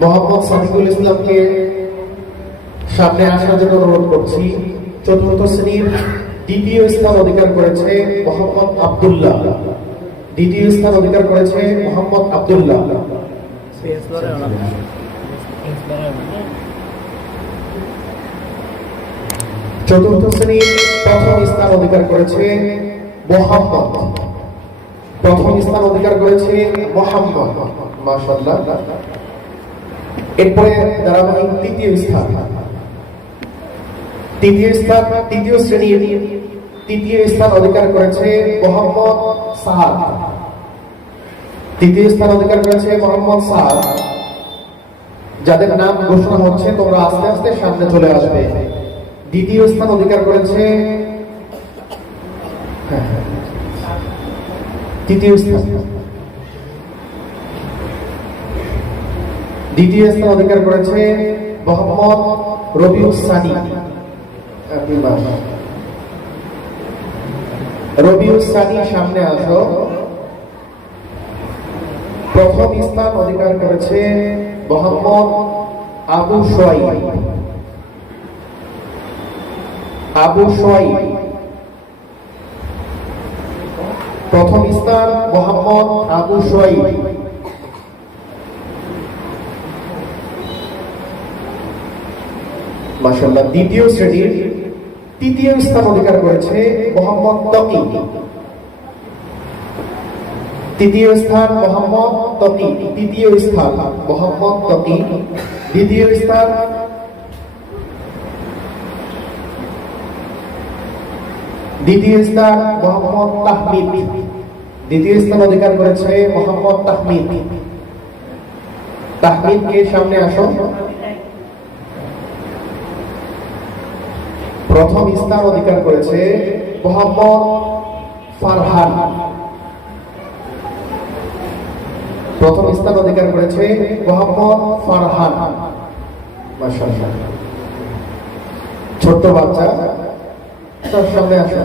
মোহাম্মদ সাদিকুল ইসলামকে সামনে আসার জন্য অনুরোধ করছি। চতুর্থ শ্রেণির দ্বিতীয় স্থান অধিকার করেছে মোহাম্মদ আব্দুল্লাহ। দ্বিতীয় স্থান অধিকার করেছে মোহাম্মদ আব্দুল্লাহ। চতুর্থ শ্রেণির প্রথম স্থান অধিকার করেছে মোহাম্মদ। প্রথম স্থান অধিকার করেছে মোহাম্মদ। মাশাআল্লাহ। এরপরে ধারাবাহিক তৃতীয় স্থান। তৃতীয় স্থান তৃতীয় শ্রেণির তৃতীয় স্থান অধিকার করেছে মোহাম্মদ সাহাদ। তৃতীয় স্থান অধিকার করেছে মোহাম্মদ সাহাদ। যাদের নাম ঘোষণা হচ্ছে তোমরা আস্তে আস্তে সামনে চলে আসবে। দ্বিতীয় স্থান অধিকার করেছে হ্যাঁ, হ্যাঁ। তৃতীয় স্থান। দ্বিতীয় স্থান অধিকার করেছে মোহাম্মদ রবিউস সানি রবিউস সানি সামনে আসো প্রথম স্থান অধিকার করেছে মোহাম্মদ আবু সোয়াই আবু সোয়াই প্রথম স্থান মোহাম্মদ আবু সোয়াই মাসাল্লাহ দ্বিতীয় শ্রেণির তৃতীয় স্থান অধিকার করেছে মোহাম্মদ তকি তৃতীয় স্থান মোহাম্মদ তকি তৃতীয় স্থান মোহাম্মদ তকি দ্বিতীয় স্থান দ্বিতীয় স্থান মোহাম্মদ তাহমিদ। দ্বিতীয় স্থান অধিকার করেছে মোহাম্মদ তাহমিদ। তাহমিদকে সামনে আসো। প্রথম স্থান অধিকার করেছে মোহাম্মদ ফারহান। প্রথম স্থান অধিকার করেছে মোহাম্মদ ফারহান। ছোট্ট বাচ্চা, সব সামনে আসো।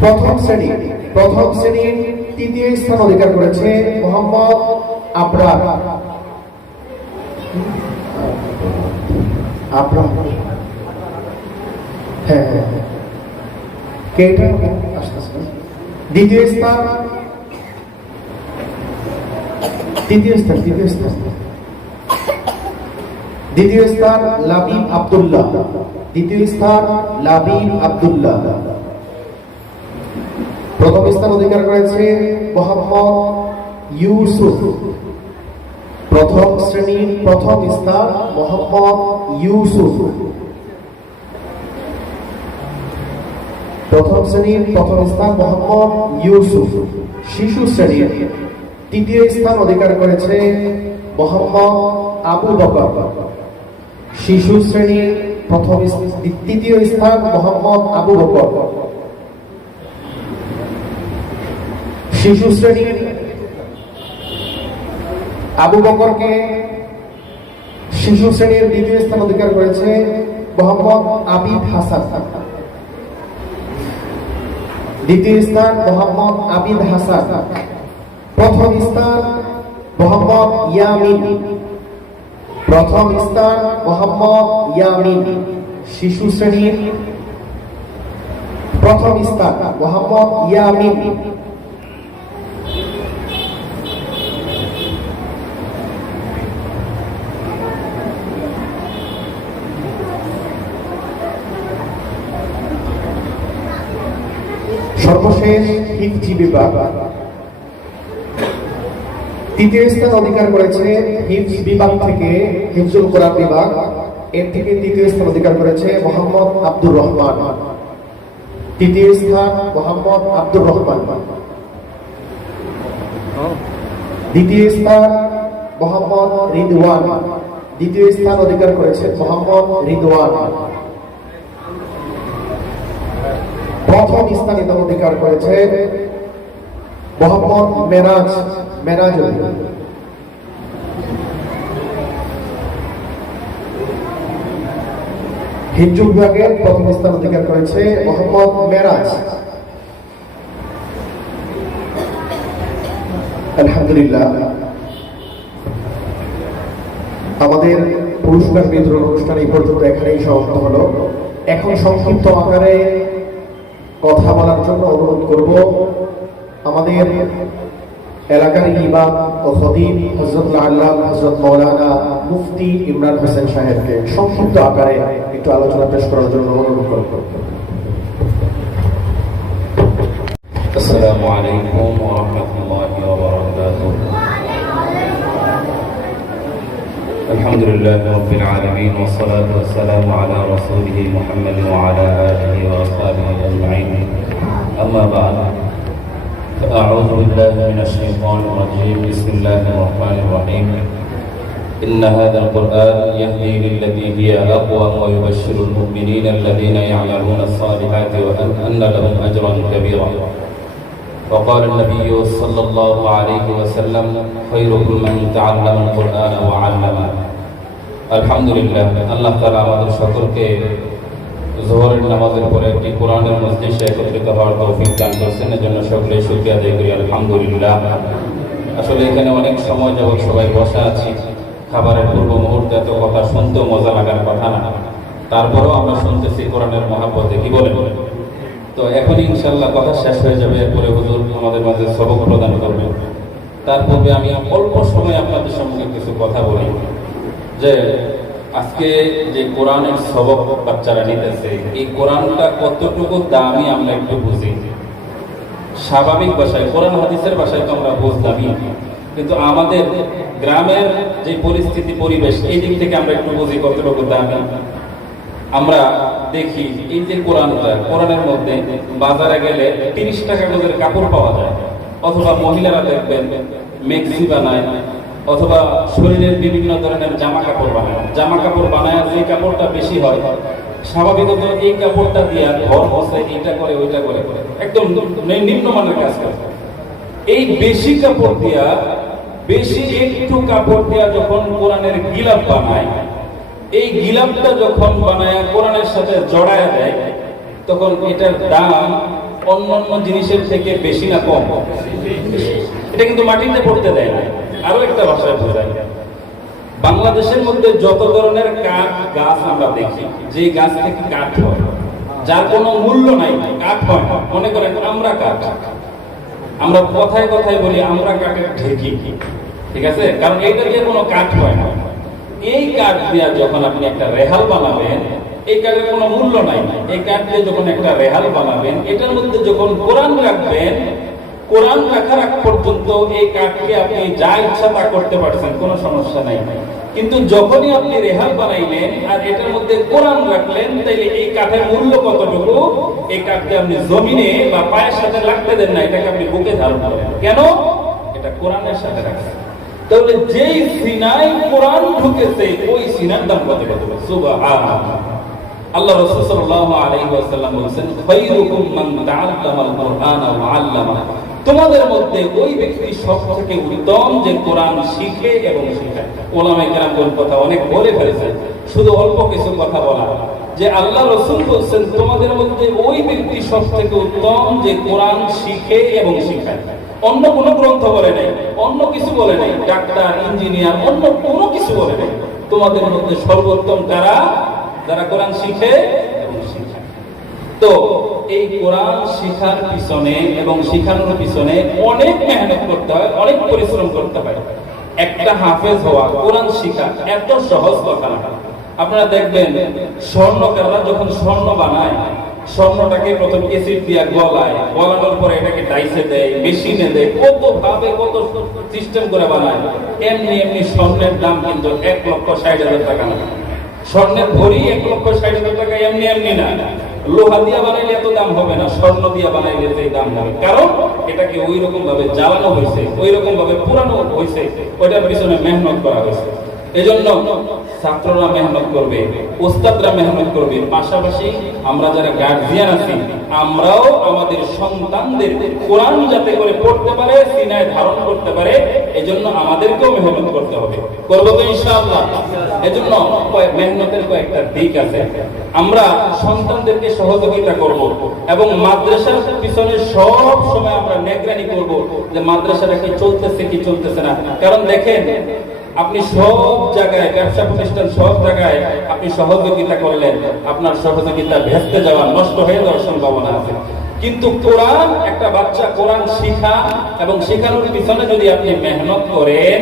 প্রথম শ্রেণি, প্রথম শ্রেণির তৃতীয় স্থান অধিকার করেছে মোহাম্মদ আবরার। আবরার। হ্যাঁ হ্যাঁ হ্যাঁ। দ্বিতীয় স্থান। তৃতীয় স্থান তৃতীয় স্থান। দ্বিতীয় স্থান লাবিব আবদুল্লাহ। দ্বিতীয় স্থান লাবিব আব্দুল্লাহ। প্রথম স্থান অধিকার করেছে মোহাম্মদ ইউসুফ। প্রথম শ্রেণির প্রথম স্থান মোহাম্মদ ইউসুফ। প্রথম শ্রেণির প্রথম স্থান মোহাম্মদ ইউসুফ। শিশু শ্রেণির তৃতীয় স্থান অধিকার করেছে মোহাম্মদ আবু বকর। শিশু শ্রেণির প্রথম তৃতীয় স্থান মোহাম্মদ আবু বকর। শিশু শ্রেণির আবু বকরকে শিশু শ্রেণির দ্বিতীয় স্থান অধিকার করেছে মোহাম্মদ আবিদ হাসান। দ্বিতীয় স্থান মোহাম্মদ আবিদ হাসান। প্রথম স্থান মোহাম্মদ ইয়ামিন। প্রথম স্থান মোহাম্মদ ইয়ামিন। শিশু শ্রেণির প্রথম স্থান মোহাম্মদ ইয়ামিন। সর্বশেষ হিফজি বিভাগ। তৃতীয় স্থান অধিকার করেছে হিফজ বিভাগ থেকে হিফজুল কোরআন বিভাগ। এর থেকে তৃতীয় স্থান অধিকার করেছে মোহাম্মদ আব্দুর রহমান। তৃতীয় স্থান মোহাম্মদ আব্দুর রহমান। দ্বিতীয় স্থান মোহাম্মদ রিদওয়ান। দ্বিতীয় স্থান অধিকার করেছে মোহাম্মদ রিদওয়ান। প্রথম স্থানিত অধিকার করেছে মোহাম্মদ মেরাজ মেরাজ হিন্দু বিভাগে প্রথম স্থান অধিকার করেছে মোহাম্মদ মেরাজ। আলহামদুলিল্লাহ। আমাদের পুরস্কার বিতরণ অনুষ্ঠান এই পর্যন্ত এখানেই সমাপ্ত হলো। এখন সংক্ষিপ্ত আকারে কথা বলার জন্য অনুরোধ করব আমাদের এলাকার ইমাম ও খদিব হজরত আল্লাহ হজরত মৌলানা মুফতি ইমরান হোসেন সাহেবকে সংক্ষিপ্ত আকারে একটু আলোচনা পেশ করার জন্য অনুরোধ করব السلام عليكم ورحمة الله وبركاته الحمد لله رب العالمين والصلاة والسلام على رسوله محمد وعلى آله وأصحابه من الشيطان الرجيم بسم الله الرحمن الرحيم إن هذا القرآن يهدي للتي هي أقوم ويبشر المؤمنين الذين يعملون الصالحات وأن أن لهم أجرا كبيرا وقال النبي صلى الله عليه وسلم خيركم من تعلم القرآن وعلمه الحمد لله আল্লাহ তাআলা আমাদের সকলকে জোহরের নামাজের পরে একটি কোরআনের মজলিসে একত্রিত হওয়ার তৌফিক দান করছেন। এজন্য সকলে শুকরিয়া আদায় করি, আলহামদুলিল্লাহ। আসলে এখানে অনেক সময় যাবৎ সবাই বসা আছি। খাবারের পূর্ব মুহূর্তে এত কথা শুনতেও মজা লাগার কথা না। তারপরেও আমরা শুনতেছি কোরআনের মহাপদে, কি বলেন? তো এখন ইনশাল্লাহ কথা শেষ হয়ে যাবে। এরপরে হুজুর আমাদের মাঝে সবক প্রদান করবে। তার পূর্বে আমি অল্প সময় আপনাদের সঙ্গে কিছু কথা বলি। যে আজকে যে কোরআনের সবক বাচ্চারা নিতেছে, এই কোরআনটা কতটুকু দামি আমরা একটু বুঝি। স্বাভাবিক ভাষায়, কোরআন হাদিসের ভাষায় তো আমরা বুঝতামই কিন্তু আমাদের গ্রামের যে পরিস্থিতি, পরিবেশ, এই দিক থেকে আমরা একটু বুঝি কতটুকু দামি। আমরা দেখি, এই যে কোরআনটা, কোরআনের মধ্যে বাজারে গেলে তিরিশ টাকা গজের কাপড় পাওয়া যায়। অথবা মহিলারা দেখবেন, মেক্সি বানায় অথবা শরীরের বিভিন্ন ধরনের জামা কাপড় বানায়। জামা কাপড় বানায় যে কাপড়টা বেশি হয়, স্বাভাবিকত এই কাপড়টা দিয়ে ঘর বসে এইটা করে, ওইটা করে একদম নিম্নমানের কাজ করে। এই বেশি কাপড় দিয়া, বেশি একটু কাপড় দিয়া যখন কোরআনের গিলাপ বানায়, এই গিলাপটা যখন বানায়, কোরআনের সাথে জড়ায় দেয়, তখন এটার দাম অন্য অন্য জিনিসের থেকে বেশি না কম। এটা কিন্তু মাটিতে পড়তে দেয় না। আরও একটা ভাষায় বোঝায় বাংলাদেশের মধ্যে যত ধরনের কাঠ গাছ আমরা দেখি, যে গাছ থেকে কাঠ হয়, যার কোনো মূল্য নাই, কাঠ হয় মনে করেন আমরা কাঠ। আমরা কথায় কথায় বলি আমরা কাঠের ঢেকি। ঠিক আছে? কারণ এইটা দিয়ে কোনো কাঠ হয় না। এই কাঠ দিয়ে যখন আপনি একটা রেহাল বানাবেন, এই কাঠের কোনো মূল্য নাই। এই কাঠ দিয়ে যখন একটা রেহাল বানাবেন, এটার মধ্যে যখন কোরআন রাখবেন কোরআন রাখার আগ পর্যন্ত এই কাঠকে আপনি যা ইচ্ছা তা করতে পারছেন, কোনো সমস্যা নাই। কিন্তু যখনই আপনি রেহাল বানাইলেন আর এটার মধ্যে কোরআন রাখলেন, তাইলে এই কাঠের মূল্য কতটুকু? এই কাঠকে আপনি জমিনে বা পায়ের সাথে লাগতে দেন না, এটাকে আপনি বুকে ধারণ করেন। কেন? এটা কোরআনের সাথে রাখছেন তাহলে যেই সিনাই কোরআন ঢুকেছে, ওই সিনার দাম কত কত? সুবহানাল্লাহ। আল্লাহ রাসূল সাল্লাল্লাহু আলাইহি ওয়াসাল্লাম বলেছেন খায়রুকুম মান তাআল্লামাল কুরআনা ওয়া আল্লামা তোমাদের মধ্যে ওই ব্যক্তি সবথেকে উত্তম যে কোরআন শিখে এবং শেখায়। ওলামায়ে কেরাম কোন কথা অনেক বলে ফেলেছেন শুধু অল্প কিছু কথা বলা। যে আল্লাহ রসুল বলছেন, তোমাদের মধ্যে ওই ব্যক্তি সবথেকে উত্তম যে কোরআন শিখে এবং শিখায়। অন্য কোনো গ্রন্থ বলে নাই, অন্য কিছু বলে নাই, ডাক্তার, ইঞ্জিনিয়ার, অন্য কোনো কিছু বলে নাই। তোমাদের মধ্যে সর্বোত্তম তারা যারা কোরআন শিখে এবং শিখায়। তো এই কোরআন শিখার পিছনে এবং শিখানোর পিছনে অনেক মেহনত করতে হয়, অনেক পরিশ্রম করতে হয়। একটা হাফেজ হওয়া, কোরআন শিখা এত সহজ কথা না। আপনারা দেখবেন, স্বর্ণকাররা যখন স্বর্ণ বানায়, স্বর্ণটাকে প্রথম এসিড দিয়া গলায়, গলানোর পরে এটাকে ডাইসে দেয় মেশিনে দেয় কত ভাবে কত সিস্টেম করে বানায়, এমনি এমনি স্বর্ণের দাম কিন্তু এক লক্ষ ষাট হাজার টাকা না। স্বর্ণের ভরি এক লক্ষ ষাট হাজার টাকা, এমনি এমনি না। লোহা দিয়া বানাইলে এত দাম হবে না, স্বর্ণ দিয়া বানাইলে যে দাম হবে কারণ এটাকে ওই রকম ভাবে জ্বালানো হয়েছে ওই রকম ভাবে পুরানো হয়েছে, ওইটার পিছনে মেহনত করা হয়েছে। এজন্য ছাত্ররা মেহনত করবে ওস্তাদরা মেহনত করবে। পাশাপাশি আমরা যারা গার্জিয়ান আছি, আমরাও আমাদের সন্তানদের কোরআন যাতে করে পড়তে পারে, সিনায় ধারণ করতে পারে, এজন্য আমাদেরকেও মেহনত করতে হবে। করব তো ইনশাআল্লাহ। এজন্য কয়েক- মেহনতের কয়েকটা দিক আছে। আমরা সন্তানদেরকে সহযোগিতা করব এবং মাদ্রাসার পিছনে সব সময় আমরা নেগরানি করব যে মাদ্রাসাটা কি চলতেছে কি চলতেছে না। কারণ দেখেন আপনি সব জায়গায় ব্যবসা প্রতিষ্ঠান সব জায়গায় আপনি সহযোগিতা করলেন, আপনার সহযোগিতা ভেস্তে যাওয়া, নষ্ট হয়ে যাওয়ার সম্ভাবনা আছে। কিন্তু কোরআন, একটা বাচ্চা কোরআন শিখা এবং শেখানোর পিছনে যদি আপনি মেহনত করেন,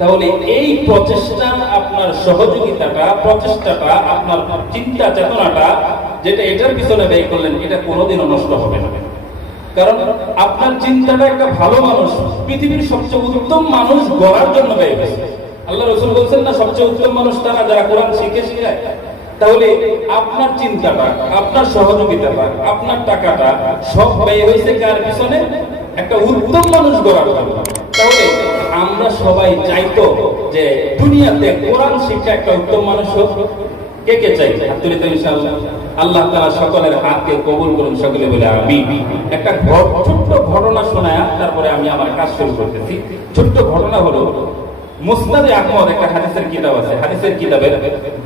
তাহলে এই প্রচেষ্টা আপনার সহযোগিতাটা, প্রচেষ্টাটা, আপনার চিন্তা চেতনাটা, যেটা এটার পিছনে ব্যয় করলেন, এটা কোনোদিনও নষ্ট হবে না। কারণ আপনার চিন্তাটা একটা ভালো মানুষ, পৃথিবীর সবচেয়ে উত্তম মানুষ গড়ার জন্য ব্যয় হয়েছে। আল্লাহ রসুল বলছেন না, সবচেয়ে উত্তম মানুষ তারা, যারা কোরআন শিখে শিখায়। তাহলে আপনার চিন্তাটা, আপনার সহযোগিতাটা, আপনার টাকাটা সব ব্যয় হয়েছে কার পিছনে? একটা উত্তম মানুষ গড়ার জন্য। তাহলে আমরা সবাই চাইতো যে দুনিয়াতে কোরআন শিক্ষা একটা উত্তম মানুষ হোক কে কে চাই হাত তো ইনশাআল্লাহ। আল্লাহ তাআলা সকলের হাতকে কবুল করুন সকলে বলে আমি একটা ছোট্ট ঘটনা শোনায়, তারপরে আমি আমার কাজ শুরু করতেছি। ছোট্ট ঘটনা হলো, মুসনাদে আহমদ একটা হাদিসের কিতাব আছে। হাদিসের কিতাবের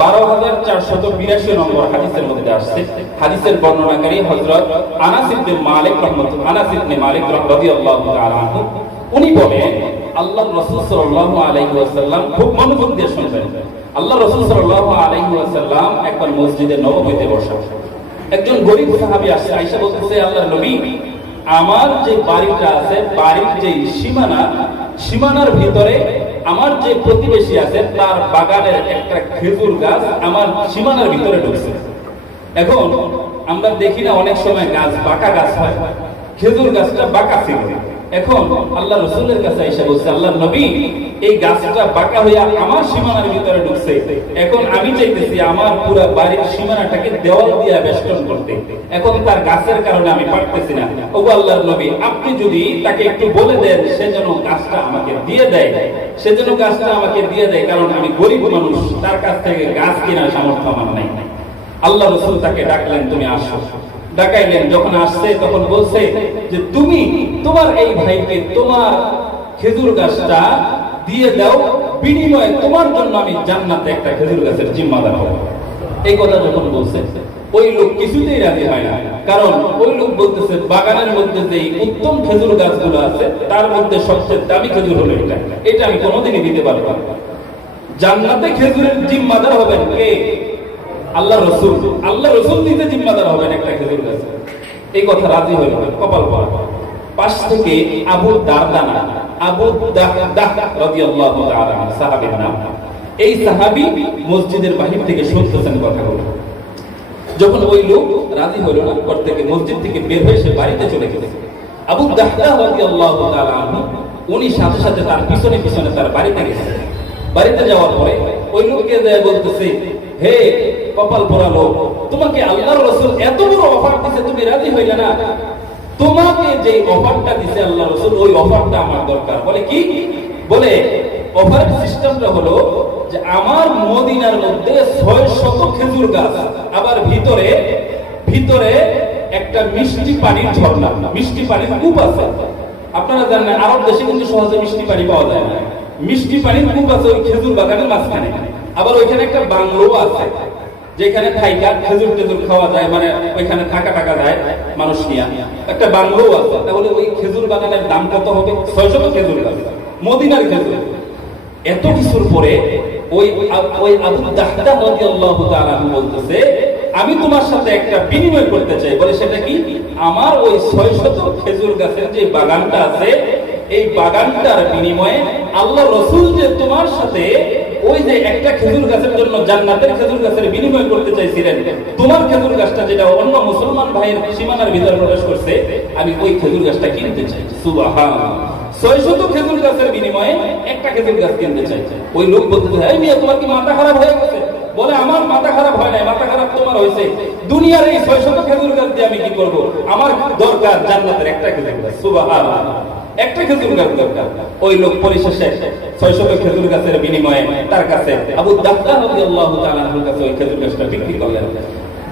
বারো হাজার চারশত বিরাশি নম্বর হাদিসের মধ্যে আসছে। হাদিসের বর্ণনাকারী হজরত আনাস মালিক রহমত আনাস মালিক তাআলা আনহু। উনি বলেন আল্লাহ রাসূল সাল্লাল্লাহু আলাইহি ওয়াসাল্লাম খুব মনোযোগ দিয়ে শুনবেন। আল্লাহ রাসূল ওয়াসাল্লাম একবার মসজিদে নববীতে বসা। একজন গরিব সাহাবী আসছে, আয়েশা বলতেছে আল্লাহর নবী, আমার যে বাড়িটা আছে, বাড়ির যে সীমানা, সীমানার ভিতরে আমার যে প্রতিবেশী আছে, তার বাগানের একটা খেজুর গাছ আমার সীমানার ভিতরে ঢুকছে। এখন আমরা দেখি না অনেক সময় গাছ বাঁকা গাছ হয়, খেজুর গাছটা বাঁকা ছিল। এখন আল্লাহ রসুলের কাছে এসে বলছে আল্লাহ নবী, এই গাছটা বাঁকা হইয়া আমার সীমানার ভিতরে ঢুকছে। এখন আমি চাইতেছি আমার পুরো বাড়ির সীমানাটাকে দেওয়াল দিয়া বেষ্টন করতে। এখন তার গাছের কারণে আমি পারতেছি না। ও আল্লাহর নবী, আপনি যদি তাকে একটু বলে দেন, সে যেন গাছটা আমাকে দিয়ে দেয়। সে যেন গাছটা আমাকে দিয়ে দেয়, কারণ আমি গরিব মানুষ। তার কাছ থেকে গাছ কেনার সামর্থ্য আমার নাই। আল্লাহ রসুল তাকে ডাকলেন, তুমি আসো। ডাকাইলেন যখন আসছে, তখন বলছে যে, তুমি তোমার এই ভাইকে তোমার খেজুর গাছটা দিয়ে দাও, বিনিময়ে তোমার জন্য আমি জান্নাতে একটা খেজুর গাছের জিম্মাদার হব এই কথা যখন বলছে, ওই লোক কিছুতেই রাজি হয় না। কারণ ওই লোক বলতেছে, বাগানের মধ্যে যে উত্তম খেজুর গাছগুলো আছে, তার মধ্যে সবচেয়ে দামি খেজুর হলো এটা। এটা আমি কোনোদিনই দিতে পারব জান্নাতে খেজুরের জিম্মাদার হবেন কে? আল্লাহ রসুল আল্লাহ রসুল দিতে জিম্মাদার হবেন একটা খেজুর গাছ। এই কথা রাজি হইল কপাল পরা পাশ থেকে আবু দারদানা, আবু রাদিয়াল্লাহু তাআলা সাহাবীর নাম। এই সাহাবী মসজিদের বাহির থেকে শুনতেছেন কথাগুলো। যখন ওই লোক রাজি হইল না, ঘর থেকে মসজিদ থেকে বের হয়ে সে বাড়িতে চলে গেছে। আবু দাহদা রাদিয়াল্লাহু তাআলা উনি সাথে সাথে তার পিছনে পিছনে তার বাড়িতে গেছে। বাড়িতে যাওয়ার পরে ওই লোককে বলতেছে, হে কপাল পোড়া লোক তোমাকে আল্লাহর রাসূল এত বড় অফার দিছে, তুমি রাজি হইলে না? তোমাকে যে অফারটা দিছে আল্লাহ রাসূল, ওই অফারটা আমার দরকার। বলে কি? বলে অফার সিস্টেমটা হলো যে আমার মদিনার মধ্যে ছয় শত খেজুর গাছ, আবার ভিতরে ভিতরে একটা মিষ্টি পানির ঝর্ণা, মিষ্টি পানির কূপ আছে। আপনারা জানেন আরব দেশে কিন্তু সহজে মিষ্টি পানি পাওয়া যায় না। মিষ্টি পানির কূপ আছে ওই খেজুর বাগানের মাঝখানে। আবার ওইখানে একটা বাংলো আছে। যেখানে থাইকা খেজুর টেজুর খাওয়া যায় মানে ওইখানে থাকা টাকা যায় মানুষ নিয়ে। একটা বাংলো আছে, তাহলে ওই খেজুর বাগানের দাম কত হবে? ছয়শত খেজুর গাছ মদিনার খেজুর। এত কিছুর পরে ওই ওই আবু দাহদা রাদিয়াল্লাহু তাআলা বলতেছে, আমি তোমার সাথে একটা বিনিময় করতে চাই। বলে সেটা কি? আমার ওই 600 খেজুর গাছের যে বাগানটা আছে, এই বাগানটার বিনিময়ে আল্লাহ রসুল যে তোমার সাথে ওই যে একটা খেজুর গাছের জন্য জান্নাতের খেজুর গাছের বিনিময় করতে চাইছিলেন, তোমার খেজুর গাছটা যেটা অন্য মুসলমান ভাইয়ের সীমানার ভিতরে প্রবেশ করছে, আমি ওই খেজুর গাছটা কিনতে চাই। সুবাহান। ছয়শত খেজুর গাছের বিনিময়ে একটা খেজুর গাছ কিনতে চাই। ওই লোক বলতে এই মিয়া, তোমার কি মাথা খারাপ হয়ে গেছে? বলে, আমার মাথা খারাপ হয় নাই, মাথা খারাপ তোমার হয়েছে। দুনিয়ার এই ছয়শত খেজুর গাছ দিয়ে আমি কি করব? আমার দরকার জান্নাতের একটা খেজুর গাছ। সুবাহান। একটা খেজুর গাছ দরকার। ওই লোক পরিশেষে ছয়শত খেজুর গাছের বিনিময়ে তার কাছে আবু দাদা হবি আনহুর কাছে ওই খেজুর গাছটা বিক্রি করলেন।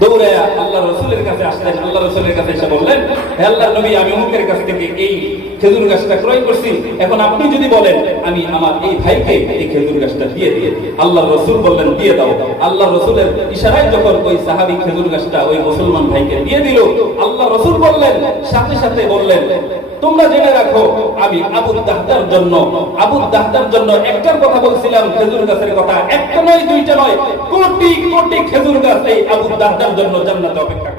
দৌড়ে আল্লাহ রসুলের কাছে আসলেন আল্লাহ রসুলের কাছে এসে বললেন, "হে আল্লাহর নবী, আমি অমুকের কাছ থেকে এই খেজুর গাছটা ক্রয় করছি। এখন আপনি যদি বলেন, আমি আমার এই ভাইকে এই খেজুর গাছটা দিয়ে দিয়ে আল্লাহ রসুল বললেন, দিয়ে দাও। আল্লাহ রসুলের ইশারায় যখন ওই সাহাবি খেজুর গাছটা ওই মুসলমান ভাইকে দিয়ে দিল আল্লাহ রসুল বললেন, সাথে সাথে বললেন, তোমরা জেনে রাখো, আমি আবু দাহদার জন্য, আবু দাহদার জন্য একটার কথা বলছিলাম, খেজুর গাছের কথা। একটা নয়, দুইটা নয়, কোটি কোটি খেজুর গাছ এই আবু দাহদার জান্নাতে অপেক্ষা